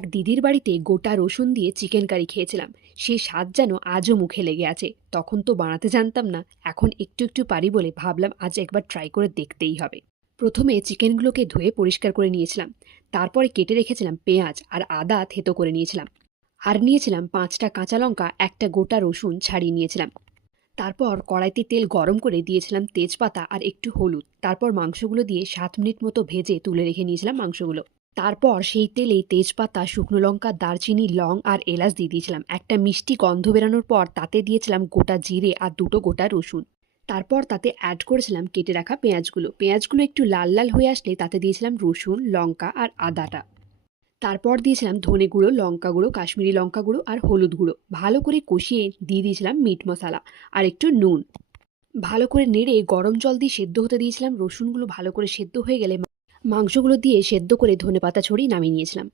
এক দিদির বাড়িতে গোটা রসুন দিয়ে চিকেন কারি খেয়েছিলাম। সেই স্বাদ যেন আজও মুখে লেগে আছে। তখন তো বানাতে জানতাম না, এখন একটু একটু পারি বলে ভাবলাম আজ একবার ট্রাই করে দেখতেই হবে। প্রথমে চিকেনগুলোকে ধুয়ে পরিষ্কার করে নিয়েছিলাম। তারপরে কেটে রেখেছিলাম পেঁয়াজ আর আদা থেতো করে নিয়েছিলাম। আর নিয়েছিলাম 5টা কাঁচা লঙ্কা, একটা গোটা রসুন ছাড়িয়ে নিয়েছিলাম। তারপর কড়াইতে তেল গরম করে দিয়েছিলাম তেজপাতা আর একটু হলুদ। তারপর মাংসগুলো দিয়ে 7 মিনিট মতো ভেজে তুলে রেখে নিয়েছিলাম মাংসগুলো। তারপর সেই তেলেই তেজপাতা, শুকনো লঙ্কা, দারচিনি, লং আর এলাচ দিয়ে দিয়েছিলাম। একটা মিষ্টি গন্ধ বেরানোর পর তাতে দিয়েছিলাম গোটা জিরে আর 2টো গোটা রসুন। তারপর তাতে অ্যাড করেছিলাম কেটে রাখা পেঁয়াজগুলো। পেঁয়াজগুলো একটু লাল লাল হয়ে আসলে তাতে দিয়েছিলাম রসুন, লঙ্কা আর আদাটা। তারপর দিয়েছিলাম ধনে গুঁড়ো, লঙ্কা গুঁড়ো, কাশ্মীরি লঙ্কা গুঁড়ো আর হলুদ গুঁড়ো। ভালো করে কষিয়ে দিয়ে দিয়েছিলাম মিট মশলা আর একটু নুন। ভালো করে নেড়ে গরম জল দিয়ে সেদ্ধ হতে দিয়েছিলাম। রসুনগুলো ভালো করে সেদ্ধ হয়ে গেলে মাংসগুলো দিয়ে সেদ্ধ করে ধনেপাতা ছড়িয়ে নামিয়ে নিয়েছিলাম।